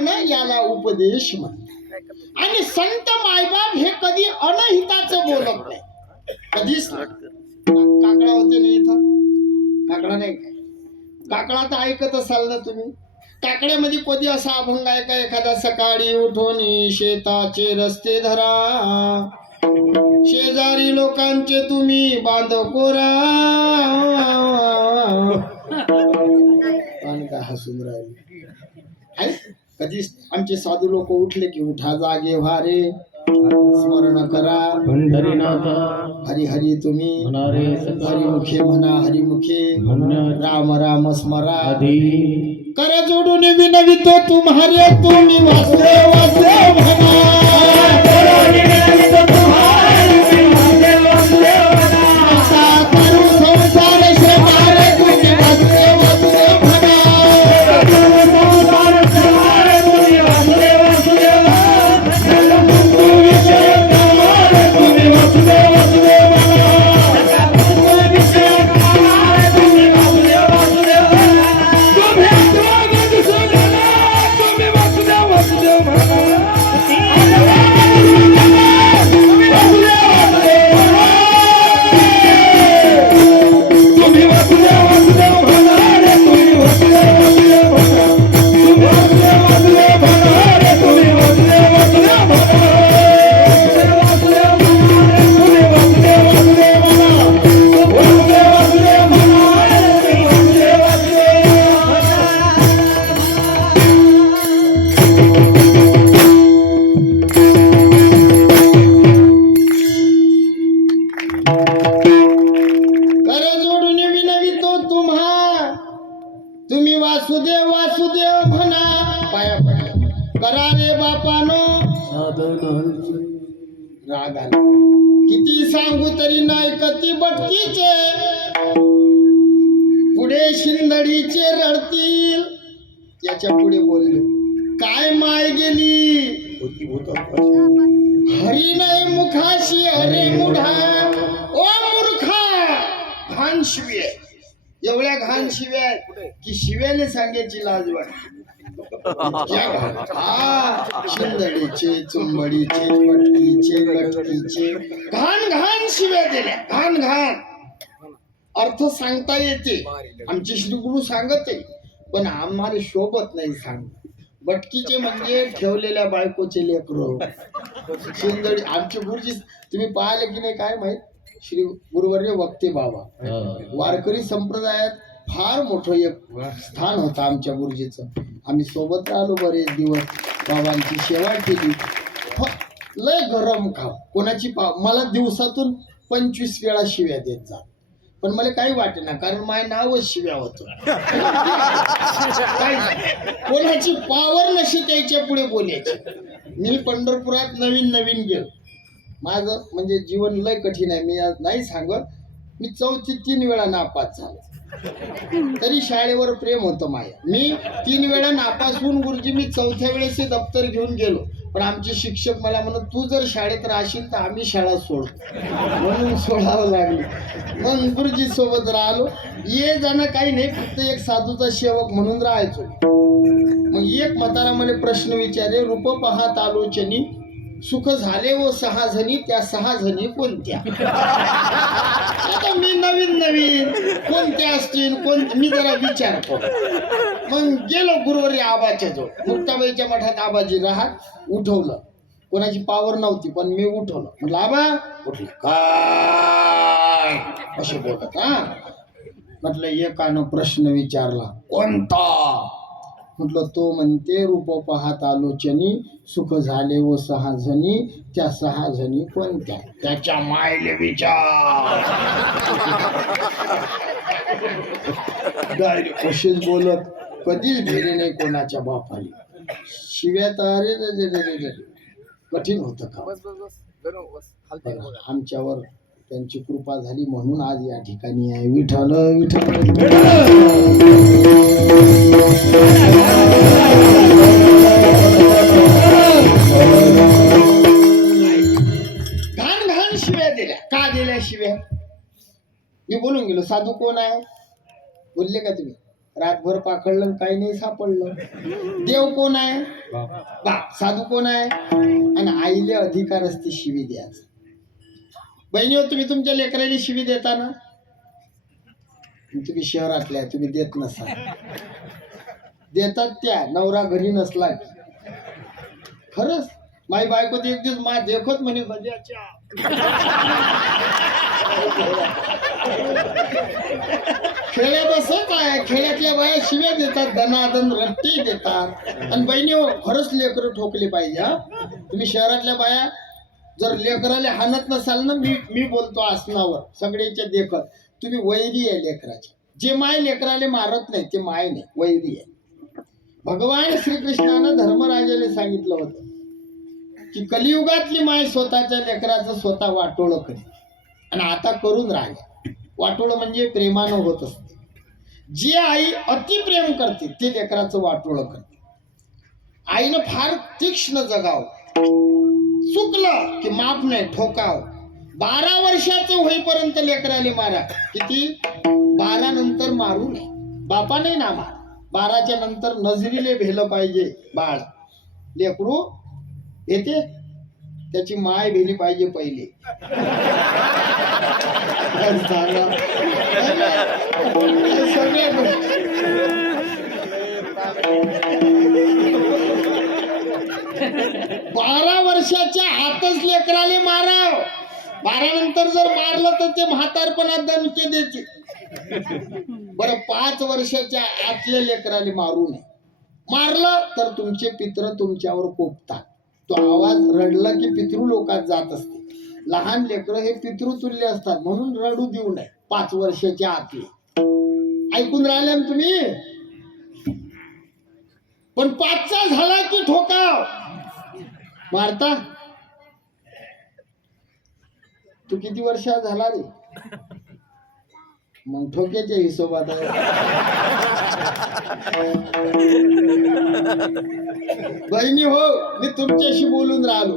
न याला उपदेश म्हणतात. आणि संत मायबाप हे कधी अनहिताचं बोलत नाही. कधीच. काकडा होते ना इथं? काकडा नाही काय? काकडा तर ऐकत असाल ना तुम्ही? काकड्यामध्ये कधी असा अभंग आहे का? एखादा सकाळी उठून शेताचे रस्ते धरा. शेजारी लोकांचे तुम्ही बांध कोरा. हसून राहिले? कधीच आमचे साधू लोक उठले की उठा जागे व्हारे. स्मरण करा. पंढरीनाथ हरी हरी तुम्ही. हरिमुखे म्हणा हरिमुखे. म्हणण्याआधी राम राम स्मरा. कर जोडून विनवितो तुम्हारे. तुम्ही वासुदेव वासुदेव म्हणा राग आला. किती सांगू तरी नाही कती बटकीचे? पुढे शिंदडीचे रडतील. याच्यापुढे बोलले काय माय गेली? हरी नाही मुखाशी अरे मुढा. ओ मूर्खा घाण शिव्या एवढ्या घाण शिव्या की शिव्याने सांगायची लाज वाटते. शिंदडीचे चुंबडीचे घाण घाण शिव्या दिल्या. घाण घाण. अर्थ सांगता येते. आमचे श्री गुरु सांगत. पण आम्हाला शोभत नाही सांग. बटकीचे म्हणजे ठेवलेल्या बायकोचे लेकरं. शिंदडी आमचे गुरुजी तुम्ही पाहिले की नाही काय माहीत? श्री गुरुवर्य वक्ते बाबा. वारकरी संप्रदायात फार मोठं एक स्थान होतं आमच्या गुरुजीचं. आम्ही सोबत राहिलो बरेच दिवस. बाबांची सेवा केली. लय गरम खाव कोणाची पा मला दिवसातून पंचवीस वेळा शिव्या देत जा. पण मला काही वाटे ना कारण माझं नावच शिव्या होतं. कोणाची पावर नशी त्याच्या पुढे बोलायची. मी पंढरपुरात नवीन नवीन गेलो. माझं म्हणजे जीवन लय कठीण आहे. मी आज नाही सांगत. मी चौथी तीन वेळा नापास झालो. तरी शाळेवर प्रेम होतं माया. मी तीन वेळा नापास होऊन गुरुजी मी चौथ्या वेळेस हे दप्तर घेऊन गेलो. पण आमचे शिक्षक मला म्हणत तू जर शाळेत राहशील तर आम्ही शाळा सोड म्हणून सोडावं लागलं. मग गुरुजी सोबत राहिलो. ये जाणं काही नाही फक्त एक साधूचा सेवक म्हणून राहायचो. मग एक म्हातारा मला प्रश्न विचारे रूप पाहत आलोचनी सुख झाले व सहा जणी त्या सहा जणी कोणत्या? आता मी नवीन नवीन कोणत्या असतील कोण मी जरा विचारतो. मग गेलो गुरुवारी आबाच्या जवळ. मुक्ताबाईच्या मठात आबाजी राहत उठवलं. कोणाची पावर नव्हती पण मी उठवलं. म्हटलं आबा उठलं. काय? असे बोलत हा. म्हटलं एकानं प्रश्न विचारला. कोणता? म्हटलं तो म्हणते रूप पाहत आलोचनी सुख झाले व सहा जणी त्या सहा जणी कोणत्या? त्याच्या मायले विचार. असेच बोलत कधीच भेले नाही कोणाच्या बापाली. शिव्या तर अरे रे. कठीण होतं का? आमच्यावर त्यांची कृपा झाली म्हणून आज या ठिकाणी आहे. विठ्ठल विठ्ठल. मी बोलून गेलो साधू कोण आहे? बोलले का तुम्ही? रातभर पाखडलं काही नाही सापडलं. देव कोण आहे? बा साधू कोण आहे? आणि आईले अधिकार असते शिवी द्यायचा. बहिणी हो तुम्ही तुमच्या लेकराला शिवी देता ना? तुम्ही शहरातल्या तुम्ही देत नसा. देतात त्या नवरा घरी नसला की. खरंच? माई बायको तर एक दिवस मा देखत म्हणे भज्याच्या खेळ्यात असं काय? खेड्यातल्या बाया शिव्या देतात धनादन रट्टी देतात. आणि बहिणी हो खरंच लेकरं ठोकले पाहिजे हा. तुम्ही शहरातल्या बाया जर लेकराला हाणत नसाल ना मी मी बोलतो आसनावर सगळ्याच्या देखत. तुम्ही वैरी आहे लेकराच्या जे माय लेकराले मारत नाही ते माय नाही वैरी आहे. भगवान श्रीकृष्णानं धर्मराजाला सांगितलं होतं. की कलियुगातली माय स्वतःच्या लेकराचं स्वतः वाटोळं करी आणि आता करून राहिल्या. वाटोळं म्हणजे प्रेमानं होत असते. जी आई अतिप्रेम करते ते लेकराचं वाटोळं करते. आईनं फार तीक्ष्ण जगाव. चुकलं की माफ नाही ठोकाव. बारा वर्षाचं होईपर्यंत लेकराले मारा. किती? बारा नंतर मारू नये. बापाने ना मार बाराच्या नंतर नजरीले भेलं पाहिजे बाळ. लेकरू येते. त्याची माय भेली पाहिजे पहिले. बारा वर्षाच्या हातच लेकराले माराव. बारा नंतर जर मारलं तर ते म्हातारपणात दमके देते बरं पाच वर्षाच्या आतल्या लेकराले मारू नये. मारलं तर तुमचे पित्र तुमच्यावर कोपतात. तो आवाज रडला की पितृ लोकात जात असते. लहान लेकरं हे पितृतुल्य असतात म्हणून रडू देऊ नये. पाच वर्षाच्या आतले. ऐकून राहिले ना तुम्ही? पण पाचचा झाला की ठोकाव. मारता? तू किती वर्ष झाला रे? मग ठोक्याच्या हिशोबात आहे. बहिणी हो मी तुमच्याशी बोलून राहिलो.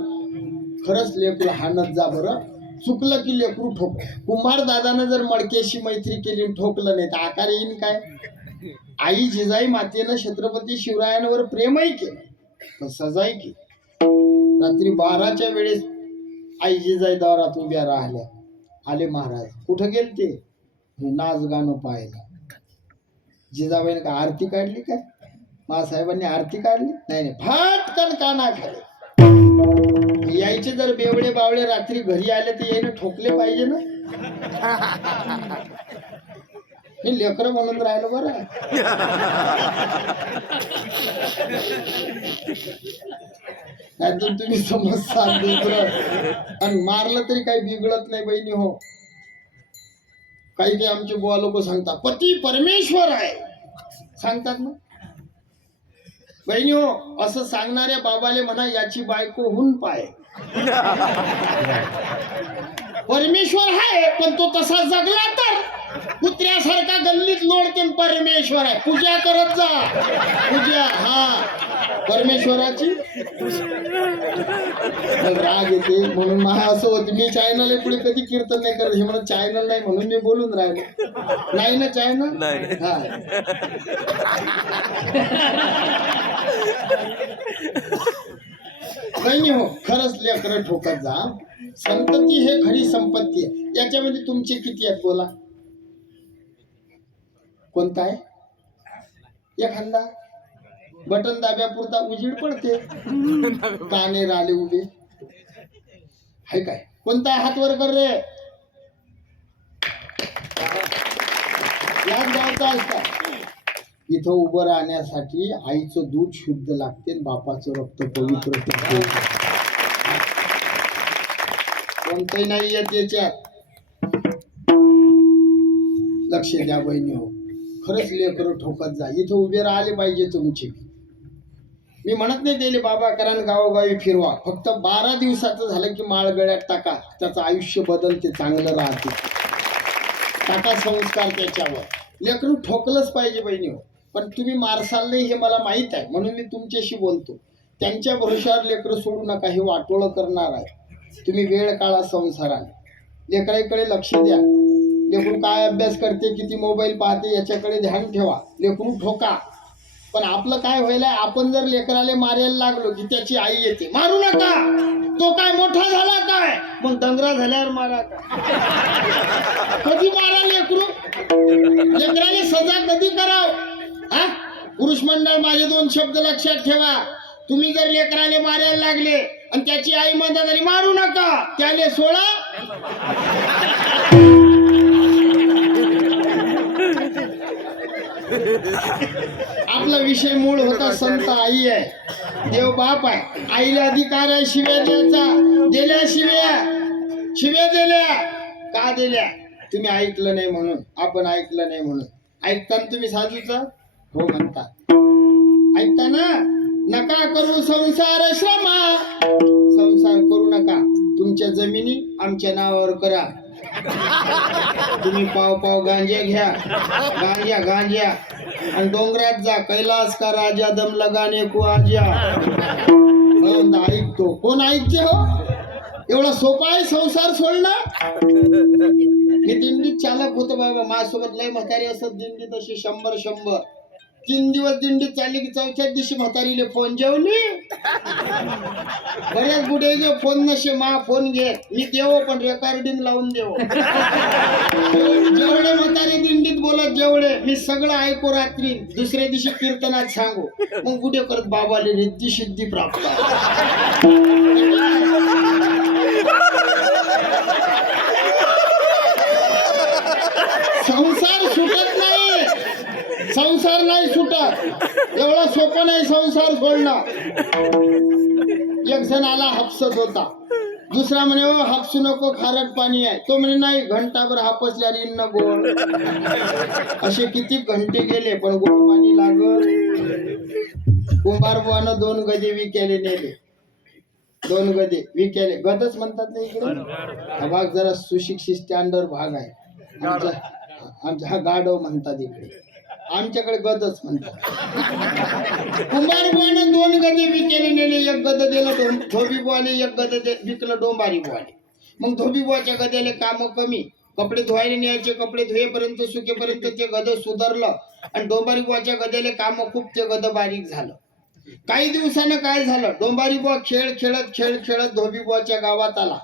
खरंच लेकरू हाणत जा बरं. चुकलं की लेकरू ठोक. कुमार दादानं जर मडक्याशी मैत्री केली ठोकलं नाही तर आकार येईन काय? आई जिजाई मातेनं छत्रपती शिवरायांवर प्रेमही केलं. तर सजाही केली. रात्री बाराच्या वेळेस आई जिजाई दारात उभ्या राहिल्या. आले महाराज कुठं गेल ते नाच गाणं पाहायला. जिजाबाईने का आरती काढली काय? मासाहेबांनी आरती काढली. नाही नाही फाटकन काना खाली. यायचे जर बेवडे बावळे रात्री घरी आले तर यायला ठोकले पाहिजे ना? हे लेकरं म्हणून राहिलो बरं. नाहीतर तुम्ही समजता दुसरं आणि मारलं तरी काही बिघडत नाही बहिणी हो. काही काही आमचे बुवा लोक सांगतात पती परमेश्वर आहे. सांगतात ना? बहिणी असं सांगणाऱ्या बाबाले म्हणा याची बायको हुन पाय. परमेश्वर आहे पण तो तसा जगला तर कुत्र्यासारखा गल्लीत लोडते परमेश्वर आहे पूजा करत जा. पूजा हा. परमेश्वराची? राग येते म्हणून मला असं होतं मी चॅनल पुढे कधी कीर्तन नाही करत. हे मला चॅनल नाही म्हणून मी बोलून राहिलो. नाही ना चॅनल? नाही. हा. नाही हो खरंच लेकरं ठोकत जा. संतती हे खरी संपत्ती आहे. याच्यामध्ये तुमचे किती आहेत बोला? कोणता आहे? एखादा? बटन दाब्यापुरता उजीड पडते. काने राहिले उभे. हाय काय? कोणता हात वर कर रे? याच गावचा असता इथं उभं राहण्यासाठी आईचं दूध शुद्ध लागते बापाचं रक्त पवित्र कोणतंही नाही येत याच्यात. लक्ष द्या बहिणी हो. खरंच लेकर ठोकत जा. इथं उभे राहिले पाहिजे तुमचे. मी म्हणत नाही दिले बाबा कारण गावोगावी फिरवा. फक्त बारा दिवसाचं झालं की माळ गळ्यात टाका. त्याचं आयुष्य बदलते चांगलं राहते. टाका संस्कार त्याच्यावर. लेकरू ठोकलंच पाहिजे बहिणी हो पण तुम्ही मारसाल नाही हे मला माहीत आहे. म्हणून मी तुमच्याशी बोलतो. त्यांच्या भरोशावर लेकरं सोडू नका. हे वाटोळं करणार आहे. तुम्ही वेळ काळा संसाराने लेकराकडे लक्ष द्या. लेकरू काय अभ्यास करते किती मोबाईल पाहते याच्याकडे ध्यान ठेवा. लेकरू ठोका. पण आपलं काय व्हायला आपण जर लेकराला मारायला लागलो की त्याची आई येते. मारू नका! तो काय मोठा झाला काय? मग दंगरा झाल्यावर मारा का कधी मारा लेकरू? लेकराला सजा कधी कराव? हा? पुरुष मंडळ माझे दोन शब्द लक्षात ठेवा. तुम्ही जर लेकराले मारायला लागले आणि त्याची आई म्हणतात आणि मारू नका त्याले सोळा आपला विषय मूळ होता संत आई आहे. देव बाप आहे. आईला अधिकार आहे शिव्या द्यायचा. दिल्या शिव्या. शिव्या दिल्या. का दिल्या? तुम्ही ऐकलं नाही म्हणून. आपण ऐकलं नाही म्हणून. ऐकताना तुम्ही साजूचा हो म्हणता. ऐकता ना? नका करू संसार श्रमा. संसार करू नका. तुमच्या जमिनी आमच्या नावावर करा. तुम्ही पाव पाव गांजे घ्या. गांज्या गांज्या आणि डोंगरात जा. कैलास का राजा दम लगाने को आज्या ऐकतो? कोण ऐकते हो? एवढा सोपा आहे संसार सोडणं? मी दिंडीत चालक होतो बाबा. माझ्यासोबत लय म्हातारी असत दिंडीत अशी शंभर शंभर. तीन दिवस दिंडीत चालली की चौथ्याच दिवशी म्हातारीले फोन जेवली. बऱ्याच बुढे गे फोन नसे मा फोन घे. मी देवो पण रेकॉर्डिंग लावून देवो. जेवढे म्हातारे दिंडीत बोलत जेवढे. मी सगळं ऐकू रात्री. दुसऱ्या दिवशी कीर्तनात सांगू. मग बुढे करत बाबाले रिद्धी सिद्धी प्राप्त संसार सुटत नाही. संसार नाही सुटत. एवढा सोपं नाही संसार सोडणं एक जण आला हापसत होता. दुसरा म्हणे हापसू नको खारट पाणी आहे. तो म्हणे नाही घंटाभर हापसल्यावर येईन गोड. असे किती घंटे गेले पण गोड पाणी लागल. कुंभार बुवानं दोन गदे विकेले नेले. दोन गदे विकेले गदच म्हणतात ना इकडे? हा भाग जरा सुशिक्षित स्टँडर्ड भाग आहे. आमचा हा गाडव म्हणतात इकडे. आमच्याकडे गदच म्हणतात कुंभार बुवाने दोन गदे विकेले नेले एक गद दिलं धो- धोबी बुवाने एक गद विकलं डोंबारी बुवाने. मग धोबी बुवाच्या गद्याले काम कमी. कपडे धुवायला न्यायचे कपडे धुवेपर्यंत सुकेपर्यंत ते गद सुधारलं. आणि डोंबारी बुवाच्या गद्याले काम खूप ते गद बारीक झालं. काही दिवसानं काय झालं? डोंबारी बुवा खेळ खेळत खेळ खेळत धोबी बुवाच्या गावात आला.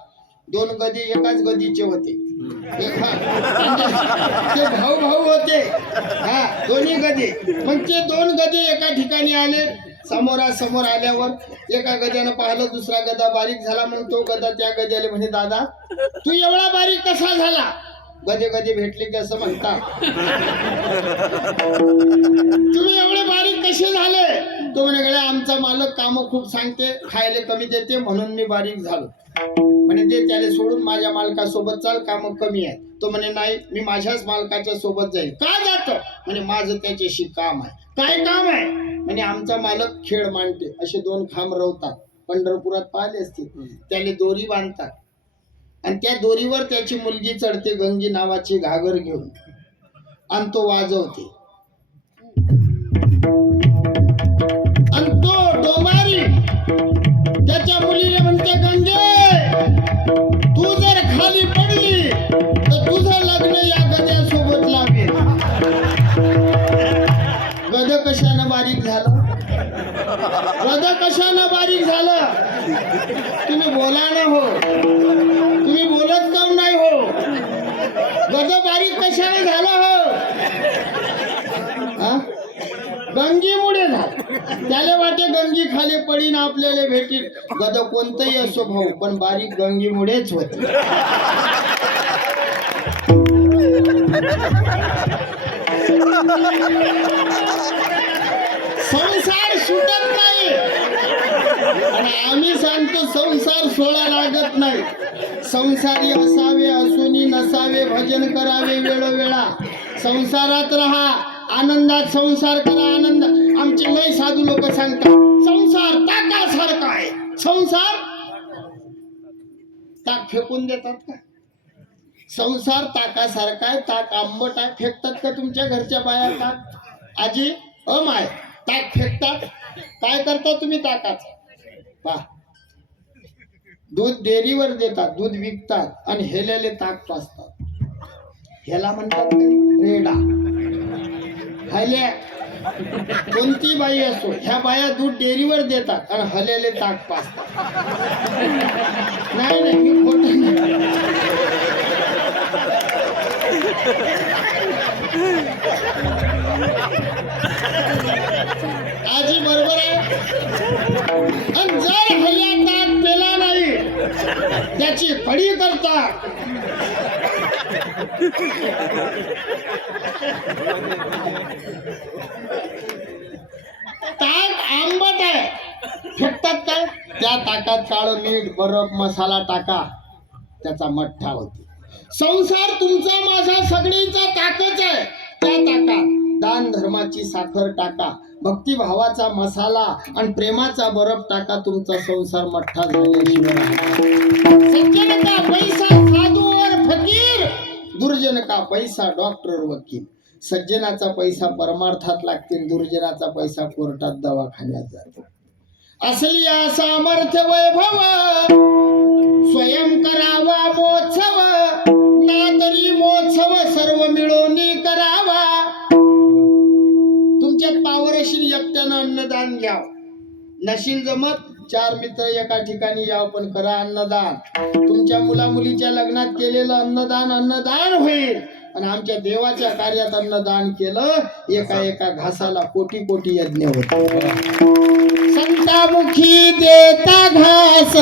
दोन गदी एकाच गदीचे होते. ते भाऊ भाऊ होते. हा दोन्ही गदे. मग ते दोन गदे एका ठिकाणी आले. समोरासमोर आल्यावर एका गद्यानं पाहिलं दुसरा गदा बारीक झाला म्हणून तो गदा त्या गद्याला म्हणे दादा तू एवढा बारीक कसा झाला? गदे गदे भेटले की असं म्हणता तुम्ही एवढे बारीक कसे झाले? तो म्हणे गड्या आमचा मालक काम खूप सांगते खायला कमी देते म्हणून मी बारीक झालो. म्हणे ते त्याला सोडून माझ्या मालकासोबत चाल काम कमी आहे तो म्हणे नाही मी माझ्याच मालकाच्या सोबत जाईल. का जात? म्हणे माझं त्याच्याशी काम आहे. काय काम आहे? म्हणे आमचा मालक खेळ मांडते. असे दोन खांब रवतात. पंढरपुरात पाहिले असतील. त्याला दोरी बांधतात. आणि त्या दोरीवर त्याची मुलगी चढते गंगी नावाची घागर घेऊन. आणि तो वाजवते. गद कशानं बारीक झालं? तुम्ही बोला ना हो. तुम्ही बोलत काऊन नाही हो? गद बारीक कशाने झालं हो? गंगीमुळे झालं. त्याला वाटे गंगी खाली पडीन आपल्याला भेटील गद कोणतंही असो भाऊ पण बारीक गंगीमुळेच होते. संसार सुटत नाही. आणि आम्ही सांगतो संसार सोडा लागत नाही. संसारी असावे असूनी नसावे भजन करावे वेळोवेळा. संसारात राहा आनंदात संसार करा आनंद. आमचे लय साधू लोक सांगतात संसार ताकासारखा आहे. संसार ताक फेकून देतात का? संसार ताकासारखा आहे ताक आंबट आहे. फेकतात का तुमच्या घरच्या बाया ताक? आजी अमाय ताक फेकतात काय करता तुम्ही ताकाच पा दूध डेअरीवर देतात दूध विकतात आणि हेलेले ताक पाचतात ह्याला म्हणतात रेडा. हल्या कोणती बाई असो ह्या बाया दूध डेअरीवर देतात आणि हलेले ताक पाचतात नाही नाही मी खोटं नाही. आणि जर हल्ल्या ताक पेला नाही त्याची फडी करता ताक आंबट आहे. फेकतात काय त्या ताकात काळ मीठ बरफ मसाला टाका. त्याचा मठ्ठा होते. संसार तुमचा माझा सगळीचा ताकच आहे. त्या ताकात दान धर्माची साखर टाका. भक्तिभावाचा मसाला आणि प्रेमाचा बरफ टाका तुमचा संसार मठ्ठा पैसा साधू और फकीर. दुर्जन का पैसा डॉक्टर वकील. सज्जनाचा पैसा परमार्थात लागतील दुर्जनाचा पैसा कोर्टात दवाखान्यात जातो. असली सामर्थ्य वैभव. अन्नदान घ्याव. नशील जमत चार मित्र एका ठिकाणी याव पण करा अन्नदान. तुमच्या मुला मुलीच्या लग्नात केलेलं अन्नदान अन्नदान होईल. आणि आमच्या देवाच्या कार्यात अन्नदान केलं एका एका घासाला कोटी कोटी यज्ञ होतो. संतामुखी देता घास.